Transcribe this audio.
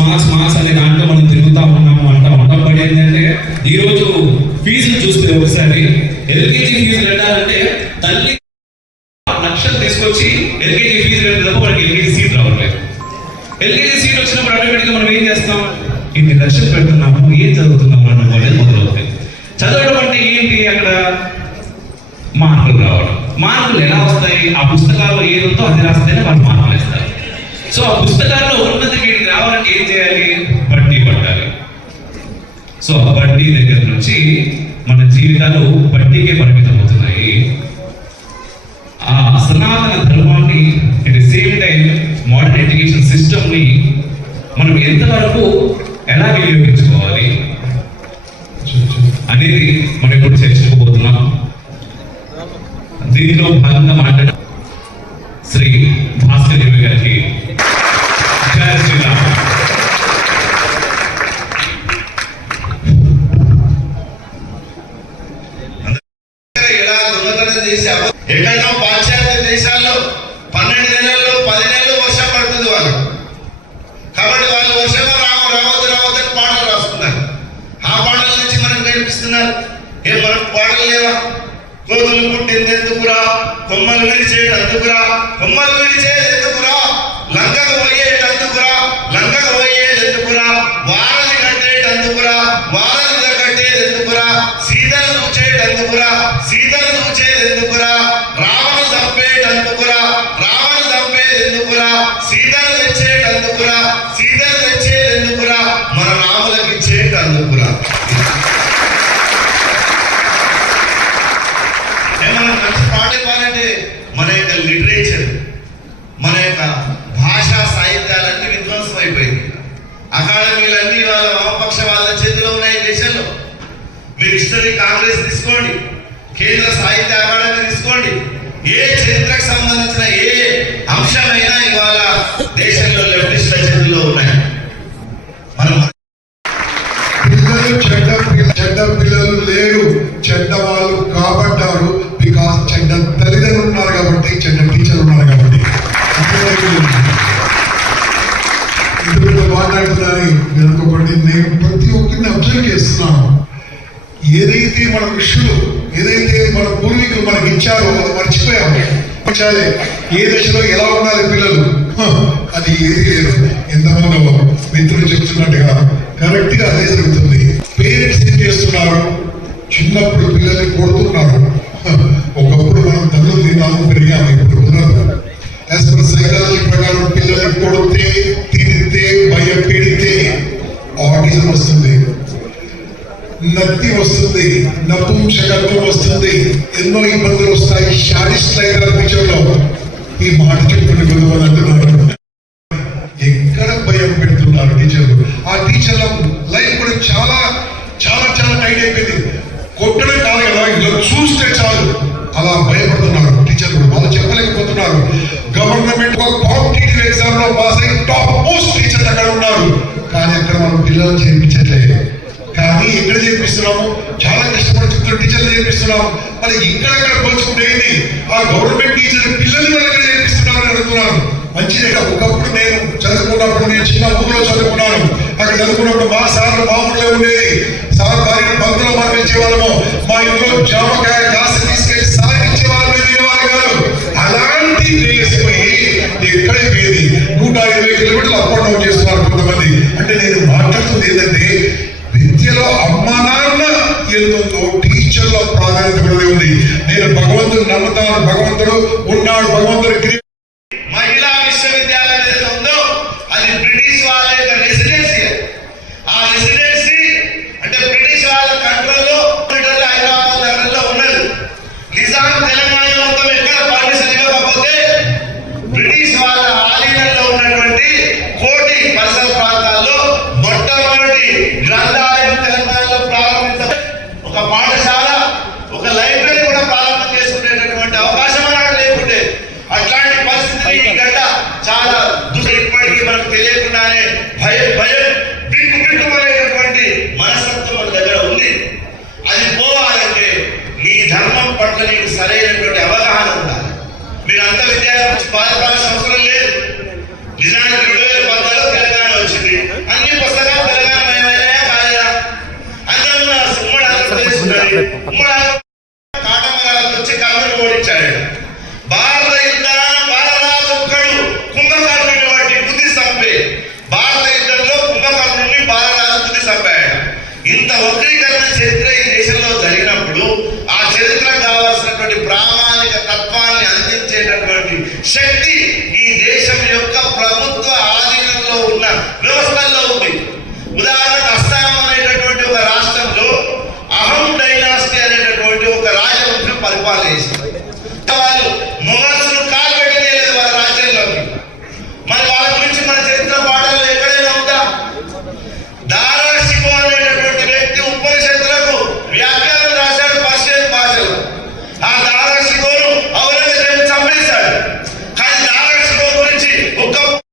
Marks అనే దాంట్లో మనం తిరుగుతా ఉన్నాము ఉండబడి ఏంటంటే ఈరోజు ఫీజులు చూస్తే ఒకసారి ఎల్కేజీ ఫీజులు కట్టాలంటే తల్లి లక్షలు తీసుకొచ్చి ఎల్కేజీ ఫీజు కట్టినప్పుడు మనకి ఎల్కేజీ సీట్ రావట్లేదు. ఎల్కేజీ సీట్ వచ్చినప్పుడు ఆటోమేటిక్గా మనం ఏం చేస్తాం, ఇన్ని లక్షలు పెడుతున్నాము, ఏం చదువుతున్నాము అన్న అనేది మొదలవుతాయి. చదవడం అంటే ఏంటి, అక్కడ మార్కులు రావడం. మార్కులు ఎలా వస్తాయి, ఆ పుస్తకాల్లో ఏది ఉందో అది రాస్తేనే వాళ్ళు మార్కులు ఇస్తారు. సో ఆ పుస్తకాల్లో ఉన్నత వీడికి రావాలంటే ఏం చేయాలి, బడ్డీ పట్టాలి. సో ఆ బడ్డీ దగ్గర నుంచి మన జీవితాలు బడ్డీకే పరిమితం అవుతున్నాయి. ఆ సనాతన ధర్మాన్ని at the same time modern education సిస్టమ్ని మనం ఎంతవరకు ఎలా వినియోగించుకోవాలి అనేది మనం ఇప్పుడు చర్చించుకోబోతున్నాం. దీనిలో భాగంగా మాట్లాడే శ్రీ భాస్కర్ దేవి గారికి జై శ్రీరామ్. ఇలా దొంగతనం చేసి ఎక్కడో పాశ్చాత్య దేశాల్లో 12 నెలల్లో 10 నెలలు వర్షం పడుతుంది వాళ్ళు. కాబట్టి వాళ్ళు వర్షమో రావద్దు పాటలు రాస్తున్నారు. ఆ పాటల నుంచి మనకు నేర్పిస్తున్నారు. మనకు పాటలు లేవా? కోతులు పుట్టింది ఎందుకురా, కొమ్మలు విడిచేది అందుకురా, కొమ్మలు విడిచేది ఎందుకురా, లంకకు పోయేది అందుకురా, లంకకు పోయేది ఎందుకురా, వారని కట్టేది అందుకురా, వారని కట్టేది ఎందుకురా, సీతను చూచేది అందుకురా, సీతను చూచేది ఎందుకురా, రావణు చంపేది అందుకురా, రావణు చంపేది ఎందుకురా, సీతను తెచ్చేది అందుకురా, సీతను తెచ్చేది ఎందుకురా, మన రాములకు ఇచ్చేది అందుకురా. మనం మంచి పాట ఇవ్వాలంటే మన యొక్క లిటరేచర్, మన యొక్క భాషా సాహిత్యాలన్నీ విధ్వంసం అయిపోయింది. అకాడమీలన్నీ వాళ్ళ వామపక్ష వాళ్ళ చేతిలో ఉన్నాయి దేశంలో. మీరు హిస్టరీ కాంగ్రెస్ తీసుకోండి, కేంద్ర సాహిత్య అకాడమీ తీసుకోండి, ఏ చరిత్రకు సంబంధించిన ఏ అంశమైనా ఇవాళ దేశంలో లెఫ్టిస్ట్ల చేతిలో ఉన్నాయి. మనం చెడ్డ పిల్లలు లేరు, చెడ్డ వాళ్ళు కాబట్టారు. బికాస్ చెడ్డ తల్లిదండ్రులు ఉన్నారు కాబట్టి, చెడ్డ టీచర్లు ఉన్నారు కాబట్టి. ఇంతలో మాట్లాడుతున్నారని నేను అనుకోకండి. నేను ప్రతి ఒక్కరిని అబ్జర్వ్ చేస్తున్నాను. ఏదైతే మన ఋషులు, ఏదైతే మన పూర్వీకులు మనకి ఇచ్చారో అది మర్చిపోయాము. ఏ దశలో ఎలా ఉండాలి పిల్లలు, అది ఏది లేదు. ఎంతమంది మిత్రులు చెప్తున్నట్టుగా కరెక్ట్ గా అదే జరుగుతుంది. పేరెంట్స్ ఏం చేస్తున్నారు, చిన్నప్పుడు పిల్లల్ని కొడుతున్నారు. ఒకప్పుడు మనం తల్లు తిన్నాము, పెరిగాము, ఇప్పుడు కుదరదు. యాజ్ పర్ సైకాలజీ ప్రకారం పిల్లల్ని కొడితే, తిరిగితే, భయపెడితే ఆటిజం వస్తుంది, నత్తి వస్తుంది, నపుంసకత్వం వస్తుంది, ఎన్నో ఇబ్బందులు వస్తాయి. షాడిస్ట్ లైటర్ పిక్చర్లో ఈ మాట చెప్పుకుని కొంతమంది అంటున్నారు. ఎక్కడ భయం పెడుతున్నారు టీచర్లు? ఆ టీచర్ల లైఫ్ కూడా చాలా చాలా చాలా టైట్ అయిపోయింది. కొట్టడం కాదు కదా, ఇలా చూస్తే చాలు అలా భయపడుతున్నారు టీచర్లు. వాళ్ళు చెప్పలేకపోతున్నారు. గవర్నమెంట్ కాంపిటేటివ్ ఎగ్జామ్ లో పాస్ అయ్యి టాప్ మోస్ట్ టీచర్లు అక్కడ ఉన్నారు, కానీ అక్కడ మనం పిల్లలు చేయించట్లేదు. కానీ ఎక్కడ చేపిస్తున్నాము, చాలా కష్టపడి చెప్తున్న టీచర్లు చేపిస్తున్నాము. మరి ఇక్కడెక్కడ పోల్చుకుంటే ఆ గవర్నమెంట్ టీచర్ పిల్లలు ఎక్కడ చేపిస్తున్నారు అని అడుగుతున్నారు. మంచిదే. ఒకప్పుడు నేను చదువుకున్నప్పుడు, నేను చిన్న ఊళ్ళో చదువుకున్నాను. అక్కడ చదువుకున్నప్పుడు మా సార్లు మా ఊళ్ళో ఉండేది. సార్ భార్యను బంధువులు మార్పించే వాళ్ళము. మా ఇంట్లో జామకాయ కాస్త తీసుకెళ్లి సాగిచ్చే వాళ్ళు తినేవారు కాదు. అలాంటి వేసిపోయి ఎక్కడైపోయేది 120 కిలోమీటర్లు అప్ అండ్ డౌన్ చేస్తున్నారు కొంతమంది. అంటే నేను మాట్లాడుతుంది ఏంటంటే, విద్యలో అమ్మా నాన్న ఎంతో టీచర్ల ప్రాధాన్యత కూడా ఉంది. నేను భగవంతుడు నమ్ముతాను, భగవంతుడు ఉన్నాడు, భగవంతుడు. మహిళా విశ్వవిద్యాలయం ఏదైతే ఉందో అది బ్రిటిష్ వాళ్ళ యొక్క రెసిడెన్సీ. ఆ రెసిడెన్సీ అంటే బ్రిటిష్ వాళ్ళ కంట్రోల్లో హైదరాబాద్ నగరంలో ఉన్నది. నిజాం తెలంగాణ మొత్తం ఎక్కడ పర్మిషన్ ఇవ్వకపోతే బ్రిటిష్ వాళ్ళ ఆధీనంలో ఉన్నటువంటి కోటి పరిసర ప్రాంతాల్లో మొట్టమొదటి గ్రంథాలయం తెలంగాణలో ప్రారంభించారు. ఒక పాఠశాల, ఒక లైబ్రరీ కూడా ప్రారంభం చేసుకునేటటువంటి అవకాశం అన్నాడు లేకుంటే. అట్లాంటి పరిస్థితి ఈ గడ్డ చాలా ఇప్పటికీ మనకు తెలియకుండానే భయం బిక్కుబిక్కుమనేటటువంటి మనస్తత్వం మన దగ్గర ఉంది. అది పోవాలంటే నీ ధర్మం పట్ల నీకు సరైనటువంటి అవగాహన ఉండాలి. మీరంతా విద్యార్థి బాధపడాల్సిన అవసరం లేదు. నిజానికి 2010లో తెలంగాణ వచ్చింది అని మండపాలు వేసి